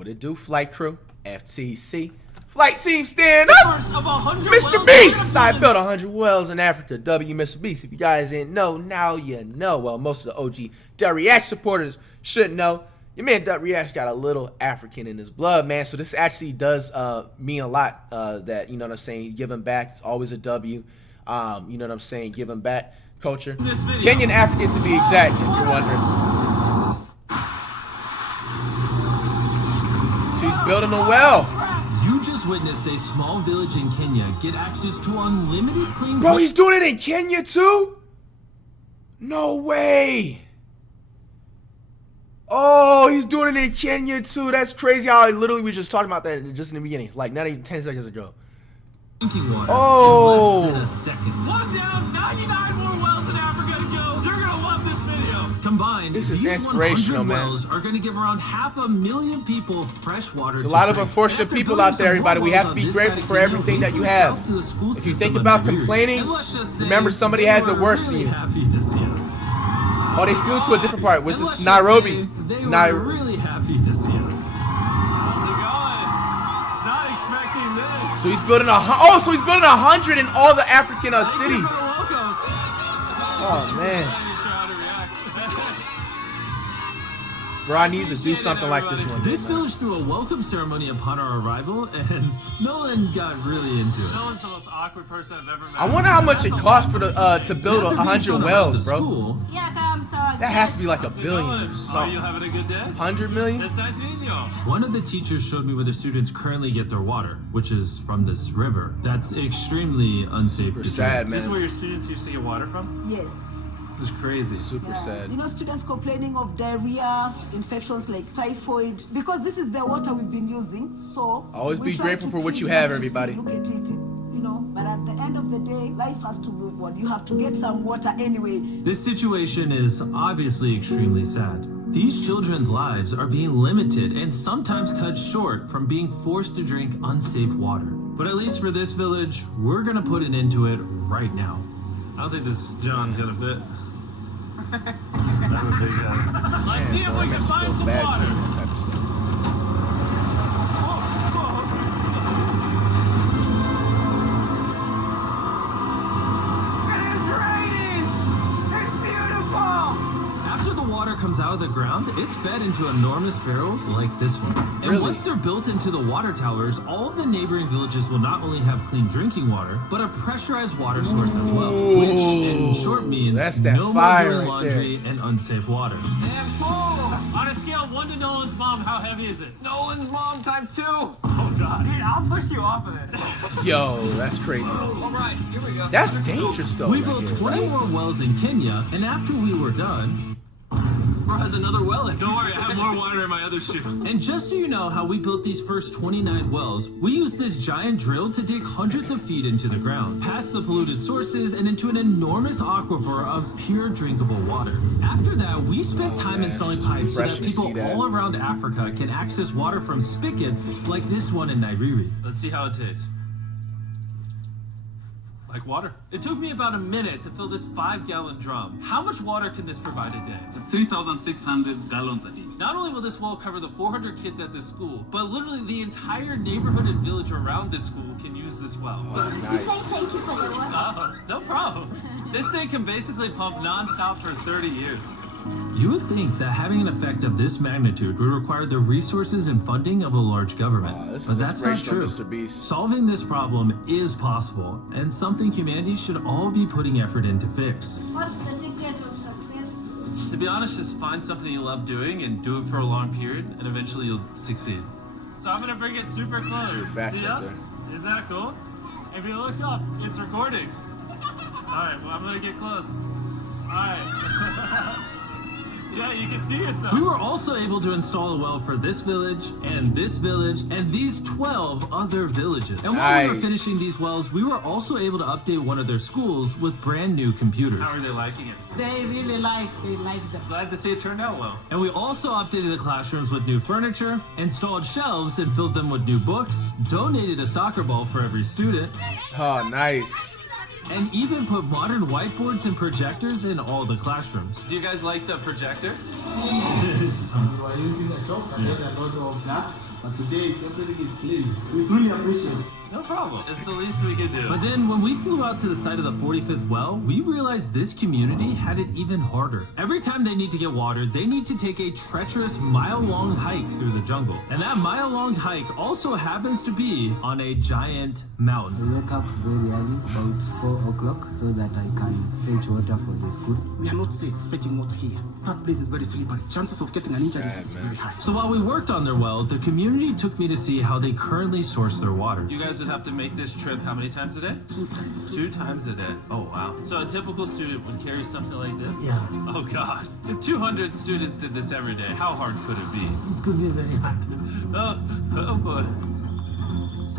What it do, flight crew? FTC. Flight team stand up! MrBeast! I built 100 wells in Africa. W MrBeast. If you guys didn't know, now you know. Well, most of the OG FlightReacts supporters should know. Your man FlightReacts got a little African in his blood, man. So this actually does mean a lot that, you know what I'm saying, giving back. It's always a W. You know what I'm saying, giving back culture. Kenyan African to be exact, if you're wondering. She's building a well. You just witnessed a small village in Kenya get access to unlimited clean. Bro, he's doing it in Kenya too? No way. Oh, he's doing it in Kenya too. That's crazy how I literally was just talking about that just in the beginning, like not even 10 seconds ago. Drinking water oh. in less than a second. Lock down 99 more wells in Africa to go. You're gonna love this video. Combined, this is these inspirational, 100 man. wells are going to give around 500,000 people fresh water. There's a lot of unfortunate people out there, everybody. We have to be grateful for everything that you have. If you think about complaining, remember somebody has it worse than you. Oh, they flew to a different part. Was this Nairobi? They were really happy to see us. How's it going? It's not expecting this. So he's building so he's building 100 in all the African cities. Oh man. Bro, I need to do something like this one. This village threw a welcome ceremony upon our arrival, and Nolan got really into it. Nolan's the most awkward person I've ever met. I wonder how much it costs for the to build 100 wells, bro. That has to be like $1 billion or something. Are you having a good day? 100 million? It's nice meeting you. One of the teachers showed me where the students currently get their water, which is from this river. That's extremely unsafe to drink. Sad, man. This is where your students used to get water from? Yes. This is crazy. Super sad. You know, students complaining of diarrhea, infections like typhoid, because this is the water we've been using. So always be grateful for what you have, everybody. Look at it, you know. But at the end of the day, life has to move on. You have to get some water anyway. This situation is obviously extremely sad. These children's lives are being limited and sometimes cut short from being forced to drink unsafe water. But at least for this village, we're gonna put an end to it right now. I don't think this John's gonna fit. I'm a big guy. Let's see if we can find some water. Comes out of the ground, it's fed into enormous barrels like this one. And once they're built into the water towers, all of the neighboring villages will not only have clean drinking water, but a pressurized water source as well, which in short means no more dirty laundry and unsafe water. And full! On a scale of 1 to Nolan's mom, how heavy is it? Nolan's mom times 2. Oh god. Dude, I'll push you off of it. Yo, that's crazy. All right, here we go. That's dangerous though. We built 20 more wells in Kenya, and after we were done, Bro has another well in. Don't worry, I have more water in my other shoe. And just so you know how we built these first 29 wells, we used this giant drill to dig hundreds of feet into the ground, past the polluted sources and into an enormous aquifer of pure drinkable water. After that, we spent time installing pipes so that people all around Africa can access water from spigots like this one in Nairobi. Let's see how it tastes. Like water. It took me about a minute to fill this 5-gallon drum. How much water can this provide a day? 3,600 gallons a day. Not only will this well cover the 400 kids at this school, but literally the entire neighborhood and village around this school can use this well. Oh, nice. Thank you for the water. Oh, no problem. This thing can basically pump non-stop for 30 years. You would think that having an effect of this magnitude would require the resources and funding of a large government, but that's not true. Solving this problem is possible, and something humanity should all be putting effort in to fix. What's the secret of success? To be honest, just find something you love doing and do it for a long period, and eventually you'll succeed. So I'm gonna bring it super close. See us? Is that cool? If you look up, it's recording. Alright, well I'm gonna get close. Alright. Yeah, you can see yourself. We were also able to install a well for this village, and these 12 other villages. And while we were finishing these wells, we were also able to update one of their schools with brand new computers. How are they liking it? They really like them. Glad to see it turned out well. And we also updated the classrooms with new furniture, installed shelves and filled them with new books, donated a soccer ball for every student. Oh, nice. And even put modern whiteboards and projectors in all the classrooms. Do you guys like the projector? We were using a chalk and then a lot of dust, but today everything is clean. We truly appreciate it. No problem. It's the least we could do. But then when we flew out to the site of the 45th well, we realized this community had it even harder. Every time they need to get water, they need to take a treacherous mile-long hike through the jungle. And that mile-long hike also happens to be on a giant mountain. I wake up very early, about 4 o'clock, so that I can fetch water for the school. We are not safe fetching water here. That place is very slippery. Chances of getting an injury is very high. So while we worked on their well, the community took me to see how they currently source their water. You guys would have to make this trip how many times a day? 2 times. 2 times a day. Oh, wow. So a typical student would carry something like this? Yeah. Oh, God. If 200 students did this every day, how hard could it be? It could be very hard. Oh, boy.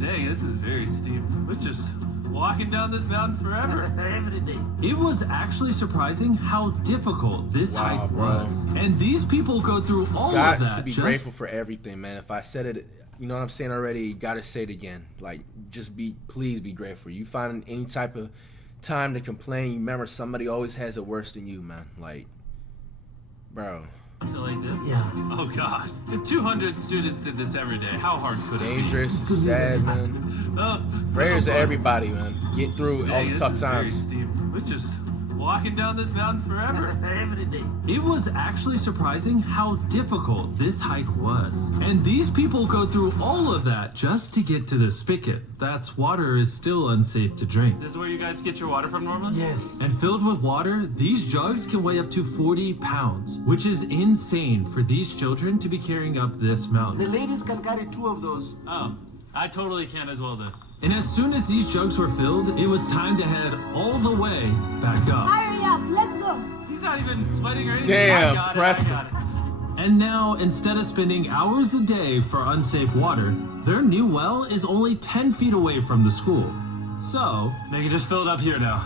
Dang, this is very steep. We're just walking down this mountain forever. Every day. It was actually surprising how difficult this hike bro. was. And these people go through all Got of that to be just grateful for everything, man. If I said it, you know what I'm saying already, gotta say it again. Like, please be grateful. You find any type of time to complain, you remember somebody always has it worse than you, man. Like, bro. Something like this? Yeah. Oh, God. If 200 students did this every day, how hard could it be? Dangerous, sad, man. Prayers to everybody, man. Get through all Dang, the this tough is very times. steep. We're just walking down this mountain forever. Every day. It was actually surprising how difficult this hike was. And these people go through all of that just to get to the spigot. That's water is still unsafe to drink. This is where you guys get your water from normally? Yes. And filled with water, these jugs can weigh up to 40 pounds, which is insane for these children to be carrying up this mountain. The ladies can carry 2 of those. Oh, I totally can as well then. And as soon as these jugs were filled, it was time to head all the way back up. Hurry up, let's go. He's not even sweating or anything. Damn, I got Preston. it. And now, instead of spending hours a day for unsafe water, their new well is only 10 feet away from the school. So, They can just fill it up here now.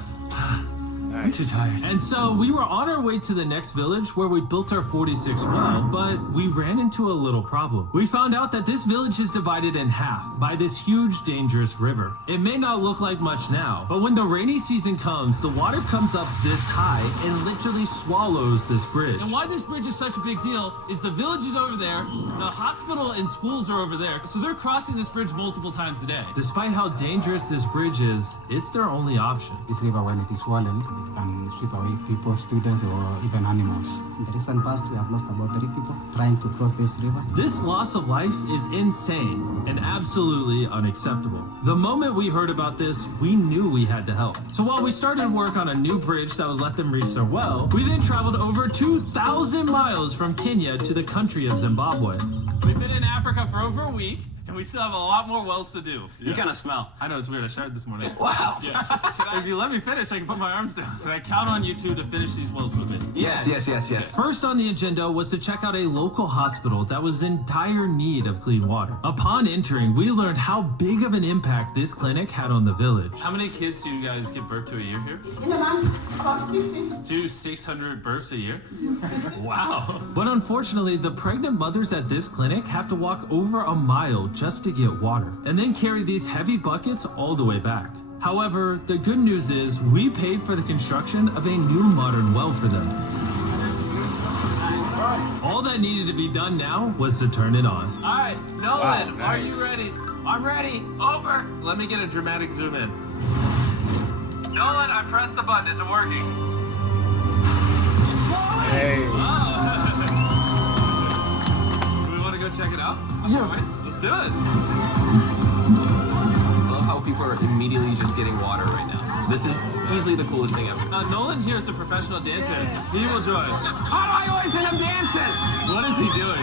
I'm too tired. and so we were on our way to the next village where we built our 46th well, but we ran into a little problem. We found out that this village is divided in half by this huge, dangerous river. It may not look like much now, but when the rainy season comes, the water comes up this high and literally swallows this bridge. And why this bridge is such a big deal is the village is over there, the hospital and schools are over there, so they're crossing this bridge multiple times a day. Despite how dangerous this bridge is, it's their only option. This river, when it is swollen, it can sweep away people, students, or even animals. In the recent past, we have lost about 3 people trying to cross this river. This loss of life is insane and absolutely unacceptable. The moment we heard about this, we knew we had to help. So while we started work on a new bridge that would let them reach their well, we then traveled over 2,000 miles from Kenya to the country of Zimbabwe. We've been in Africa for over a week, and we still have a lot more wells to do. You kind of smell. I know, it's weird. I showered this morning. Wow. Yeah. If you let me finish, I can put my arms down. And I count on you two to finish these wells with me. Yes. First on the agenda was to check out a local hospital that was in dire need of clean water. Upon entering, we learned how big of an impact this clinic had on the village. How many kids do you guys give birth to a year here? In a month, about 50. Do 600 births a year? Wow. But unfortunately, the pregnant mothers at this clinic have to walk over a mile just to get water, and then carry these heavy buckets all the way back. However, the good news is we paid for the construction of a new modern well for them. All that needed to be done now was to turn it on. All right, Nolan, Wow, are you nice. ready? I'm ready. Over. Let me get a dramatic zoom in. Nolan, I pressed the button. Is it working? It's flowing. Hey. Do we want to go check it out? Yes. Let's do it. I love how people are immediately just getting water right now. This is easily the coolest thing ever. Nolan here is a professional dancer. He will join. How do I always end up dancing? What is he doing?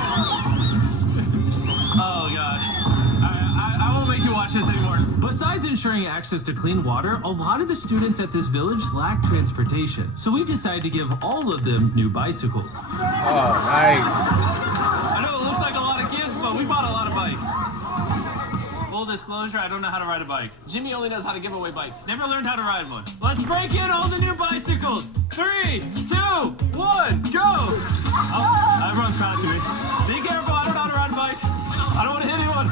Oh gosh. I won't make you watch this anymore. Besides ensuring access to clean water, a lot of the students at this village lack transportation. So we decided to give all of them new bicycles. Oh, nice. I know it looks like a lot of kids, but we bought a lot of bikes. Full disclosure, I don't know how to ride a bike. Jimmy only knows how to give away bikes. Never learned how to ride one. Let's break in all the new bicycles. 3, 2, 1, go! Oh, everyone's passing me. Be careful, I don't know how to ride a bike. I don't want to hit anyone.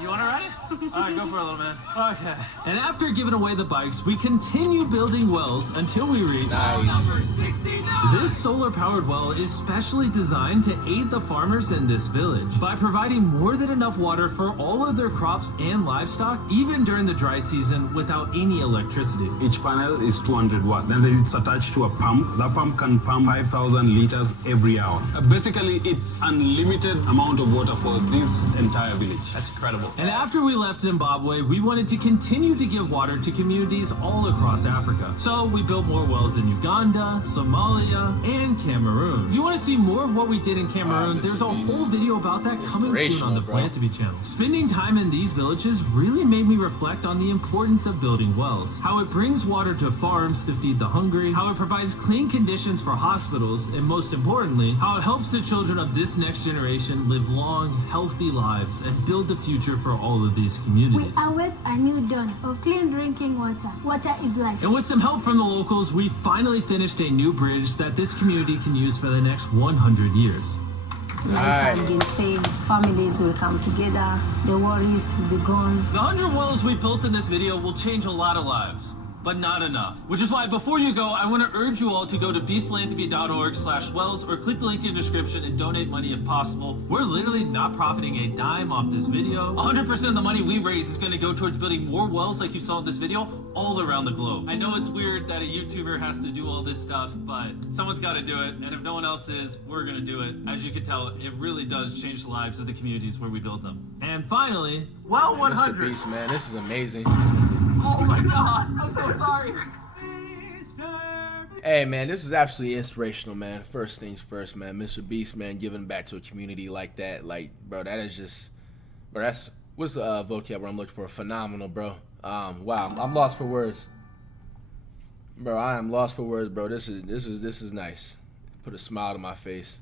You wanna ride it? Alright, go for it, little man. Okay. And after giving away the bikes, we continue building wells until we reach number 69. This solar-powered well is specially designed to aid the farmers in this village by providing more than enough water for all of their crops and livestock, even during the dry season without any electricity. Each panel is 200 watts. Then it's attached to a pump. That pump can pump 5,000 liters every hour. Basically, it's unlimited amount of water for this entire village. That's incredible. And after we left Zimbabwe, we wanted to continue to give water to communities all across Africa. So we built more wells in Uganda, Somalia, and Cameroon. If you want to see more of what we did in Cameroon, there's a whole video about that coming soon on the Philanthropy channel. Spending time in these villages really made me reflect on the importance of building wells, how it brings water to farms to feed the hungry, how it provides clean conditions for hospitals, and most importantly, how it helps the children of this next generation live long, healthy lives and build the future for all of these communities. We await a new dawn of clean drinking water. Water is life. And with some help from the locals, we finally finished a new bridge that this community can use for the next 100 years. Lives have been saved, families will come together, the worries will be gone. The 100 wells we built in this video will change a lot of lives, but not enough. Which is why before you go, I want to urge you all to go to beastphilanthropy.org/wells or click the link in the description and donate money if possible. We're literally not profiting a dime off this video. 100% of the money we raise is going to go towards building more wells like you saw in this video all around the globe. I know it's weird that a YouTuber has to do all this stuff, but someone's got to do it. And if no one else is, we're going to do it. As you can tell, it really does change the lives of the communities where we build them. And finally, well 100. MrBeast, man, this is amazing. Oh my God, I'm so sorry. Hey, man, this is absolutely inspirational, man. First things first, man. MrBeast, man, giving back to a community like that. Like, bro, that is just, bro, that's, what's the vocab word I'm looking for? Phenomenal, bro. Wow, I'm lost for words. Bro, I am lost for words, bro. This is nice. Put a smile to my face.